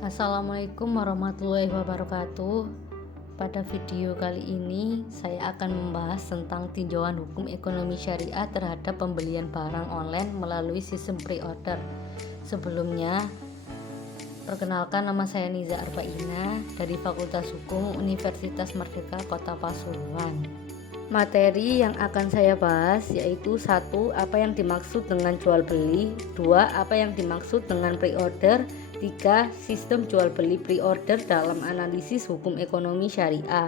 Assalamualaikum warahmatullahi wabarakatuh. Pada video kali ini saya akan membahas tentang tinjauan hukum ekonomi syariah terhadap pembelian barang online melalui sistem pre-order. Sebelumnya, perkenalkan, nama saya Niza Arbaina dari Fakultas Hukum Universitas Merdeka Kota Pasuruan. Materi yang akan saya bahas yaitu 1. Apa yang dimaksud dengan jual beli, 2. Apa yang dimaksud dengan pre-order, 3. Sistem jual beli pre-order dalam analisis hukum ekonomi syariah.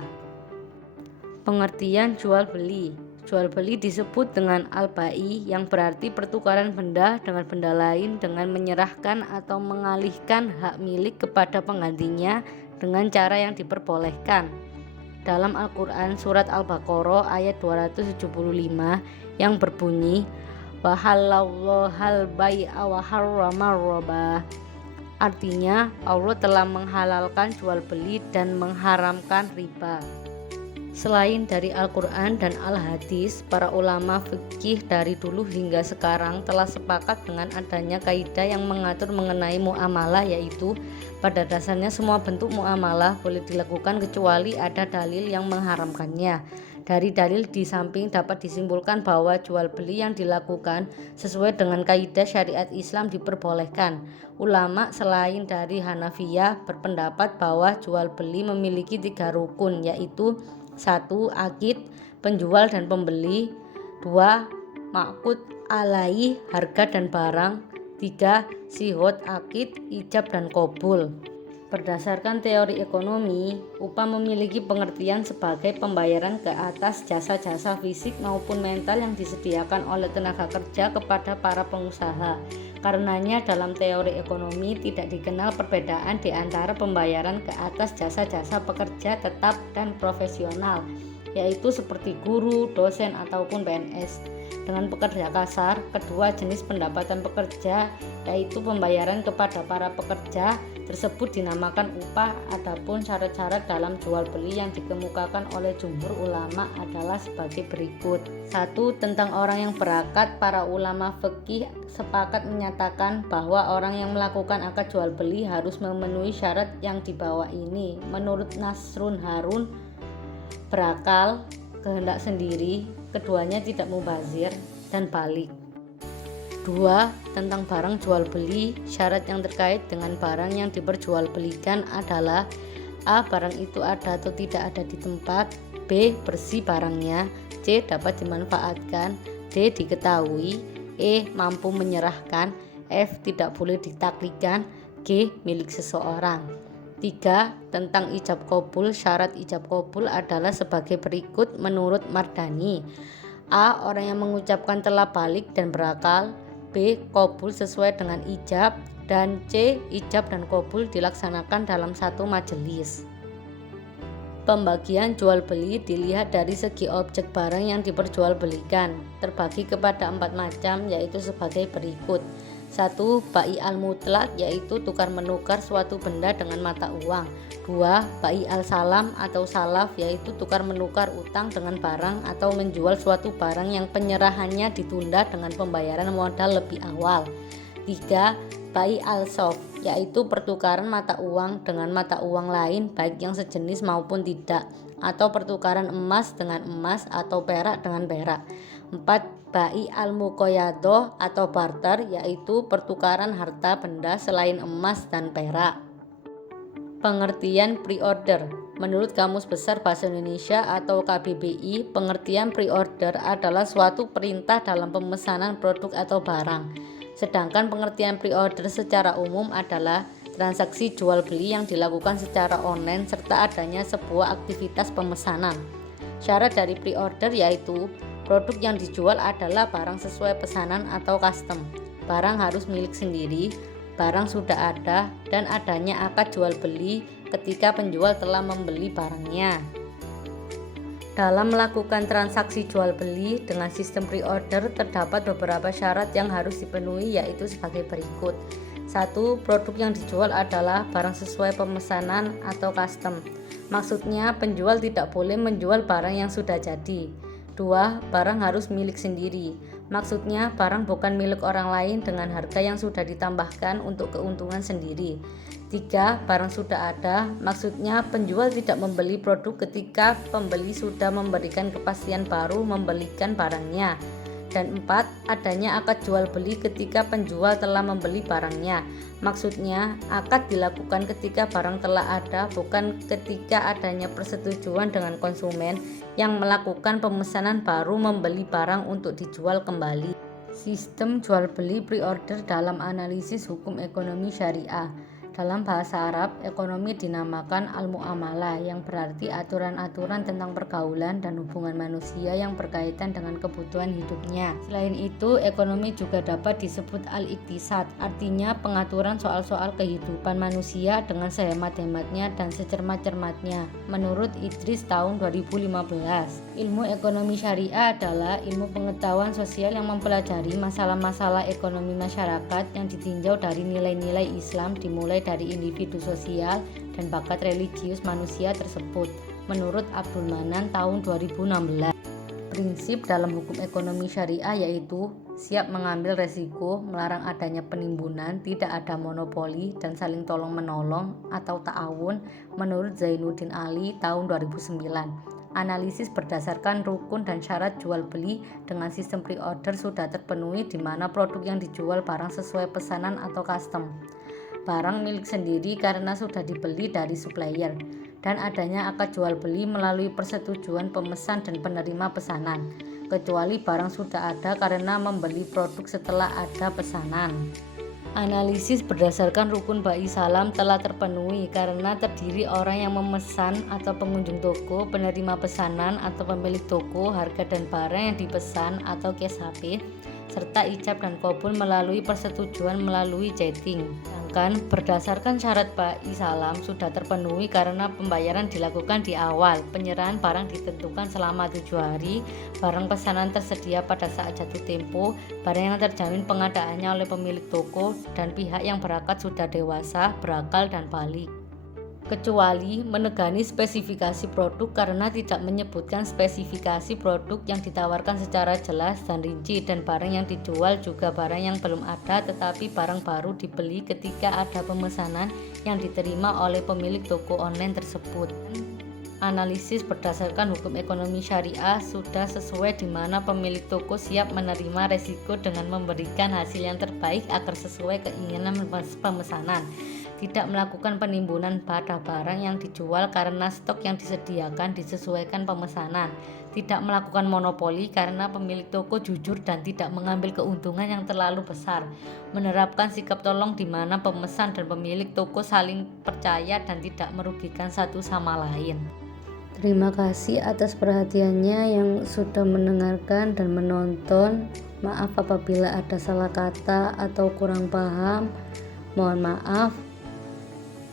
Pengertian jual beli. Jual beli disebut dengan al-bai yang berarti pertukaran benda dengan benda lain dengan menyerahkan atau mengalihkan hak milik kepada penggantinya dengan cara yang diperbolehkan. Dalam Al-Quran surat Al-Baqarah ayat 275 yang berbunyi wahallallahu bai'a wa harramar riba. Artinya Allah telah menghalalkan jual beli dan mengharamkan riba. Selain dari Al-Quran dan Al-Hadis, para ulama fikih dari dulu hingga sekarang telah sepakat dengan adanya kaidah yang mengatur mengenai muamalah, yaitu pada dasarnya semua bentuk muamalah boleh dilakukan kecuali ada dalil yang mengharamkannya. Dari dalil di samping dapat disimpulkan bahwa jual beli yang dilakukan sesuai dengan kaidah syariat Islam diperbolehkan. Ulama selain dari Hanafiyah berpendapat bahwa jual beli memiliki 3 rukun, yaitu 1. Akid, penjual dan pembeli. 2. Ma'qud alaihi, harga dan barang. 3. Sihot akid, ijab dan qabul. Berdasarkan teori ekonomi, upah memiliki pengertian sebagai pembayaran ke atas jasa-jasa fisik maupun mental yang disediakan oleh tenaga kerja kepada para pengusaha. Karenanya dalam teori ekonomi tidak dikenal perbedaan di antara pembayaran ke atas jasa-jasa pekerja tetap dan profesional, yaitu seperti guru, dosen ataupun PNS. Dengan pekerja kasar, kedua jenis pendapatan pekerja yaitu pembayaran kepada para pekerja tersebut dinamakan upah. Adapun syarat-syarat dalam jual beli yang dikemukakan oleh jumhur ulama adalah sebagai berikut. 1. Tentang orang yang berakad, para ulama fikih sepakat menyatakan bahwa orang yang melakukan akad jual beli harus memenuhi syarat yang di bawah ini. Menurut Nasrun Harun, berakal, kehendak sendiri, keduanya tidak mubazir, dan balik. 2. Tentang barang jual beli, syarat yang terkait dengan barang yang diperjualbelikan adalah A. Barang itu ada atau tidak ada di tempat, B. Bersih barangnya, C. Dapat dimanfaatkan, D. Diketahui, E. Mampu menyerahkan, F. Tidak boleh ditaklikan, G. Milik seseorang. 3. Tentang ijab qabul, syarat ijab qabul adalah sebagai berikut menurut Mardani. A. Orang yang mengucapkan telah balik dan berakal, B. Qabul sesuai dengan ijab, dan C. Ijab dan qabul dilaksanakan dalam satu majelis. Pembagian jual beli dilihat dari segi objek barang yang diperjualbelikan, terbagi kepada 4 macam, yaitu sebagai berikut. 1. Bai al-mutlak, yaitu tukar menukar suatu benda dengan mata uang. 2. Bai al-salam atau salaf, yaitu tukar menukar utang dengan barang atau menjual suatu barang yang penyerahannya ditunda dengan pembayaran modal lebih awal. 3. Bai al-sof, yaitu pertukaran mata uang dengan mata uang lain baik yang sejenis maupun tidak, atau pertukaran emas dengan emas atau perak dengan perak. 4. Bai al-muqayadah atau barter, yaitu pertukaran harta benda selain emas dan perak. Pengertian pre-order. Menurut Kamus Besar Bahasa Indonesia atau KBBI, pengertian pre-order adalah suatu perintah dalam pemesanan produk atau barang. Sedangkan pengertian pre-order secara umum adalah transaksi jual beli yang dilakukan secara online serta adanya sebuah aktivitas pemesanan. Syarat dari pre-order yaitu produk yang dijual adalah barang sesuai pesanan atau custom, barang harus milik sendiri, barang sudah ada, dan adanya akad jual beli ketika penjual telah membeli barangnya. Dalam melakukan transaksi jual beli dengan sistem pre-order terdapat beberapa syarat yang harus dipenuhi, yaitu sebagai berikut. 1. Produk yang dijual adalah barang sesuai pemesanan atau custom. Maksudnya penjual tidak boleh menjual barang yang sudah jadi. 2. Barang harus milik sendiri. Maksudnya barang bukan milik orang lain dengan harga yang sudah ditambahkan untuk keuntungan sendiri. Ketika barang sudah ada, maksudnya penjual tidak membeli produk ketika pembeli sudah memberikan kepastian baru membelikan barangnya. Dan 4. Adanya akad jual beli ketika penjual telah membeli barangnya. Maksudnya, akad dilakukan ketika barang telah ada, bukan ketika adanya persetujuan dengan konsumen yang melakukan pemesanan baru membeli barang untuk dijual kembali. Sistem jual beli pre-order dalam analisis hukum ekonomi syariah. Dalam bahasa Arab, ekonomi dinamakan al-muamalah, yang berarti aturan-aturan tentang pergaulan dan hubungan manusia yang berkaitan dengan kebutuhan hidupnya. Selain itu, ekonomi juga dapat disebut al-iktisad, artinya pengaturan soal-soal kehidupan manusia dengan sehemat-hematnya dan secermat-cermatnya. Menurut Idris tahun 2015, ilmu ekonomi syariah adalah ilmu pengetahuan sosial yang mempelajari masalah-masalah ekonomi masyarakat yang ditinjau dari nilai-nilai Islam, dimulai dari individu sosial dan bakat religius manusia tersebut. Menurut Abdul Manan tahun 2016, prinsip dalam hukum ekonomi syariah yaitu siap mengambil resiko, melarang adanya penimbunan, tidak ada monopoli, dan saling tolong-menolong atau ta'awun. Menurut Zainuddin Ali tahun 2009, analisis berdasarkan rukun dan syarat jual beli dengan sistem pre-order sudah terpenuhi, di mana produk yang dijual barang sesuai pesanan atau custom, barang milik sendiri karena sudah dibeli dari supplier, dan adanya akad jual beli melalui persetujuan pemesan dan penerima pesanan, kecuali barang sudah ada karena membeli produk setelah ada pesanan. Analisis berdasarkan rukun ba'i salam telah terpenuhi karena terdiri orang yang memesan atau pengunjung toko, penerima pesanan atau pemilik toko, harga dan barang yang dipesan atau cash HP, serta ijab dan qabul melalui persetujuan melalui chatting. Sedangkan berdasarkan syarat ba'i salam sudah terpenuhi karena pembayaran dilakukan di awal, penyerahan barang ditentukan selama 7 hari, barang pesanan tersedia pada saat jatuh tempo, barang yang terjamin pengadaannya oleh pemilik toko, dan pihak yang berakad sudah dewasa, berakal dan balik. Kecuali menegani spesifikasi produk karena tidak menyebutkan spesifikasi produk yang ditawarkan secara jelas dan rinci, dan barang yang dijual juga barang yang belum ada tetapi barang baru dibeli ketika ada pemesanan yang diterima oleh pemilik toko online tersebut. Analisis berdasarkan hukum ekonomi syariah sudah sesuai, di mana pemilik toko siap menerima resiko dengan memberikan hasil yang terbaik agar sesuai keinginan pemesanan, tidak melakukan penimbunan pada barang yang dijual karena stok yang disediakan disesuaikan pemesanan, tidak melakukan monopoli karena pemilik toko jujur dan tidak mengambil keuntungan yang terlalu besar, menerapkan sikap tolong di mana pemesan dan pemilik toko saling percaya dan tidak merugikan satu sama lain. Terima kasih atas perhatiannya yang sudah mendengarkan dan menonton. Maaf apabila ada salah kata atau kurang paham. Mohon maaf.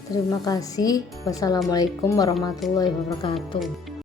Terima kasih. Wassalamualaikum warahmatullahi wabarakatuh.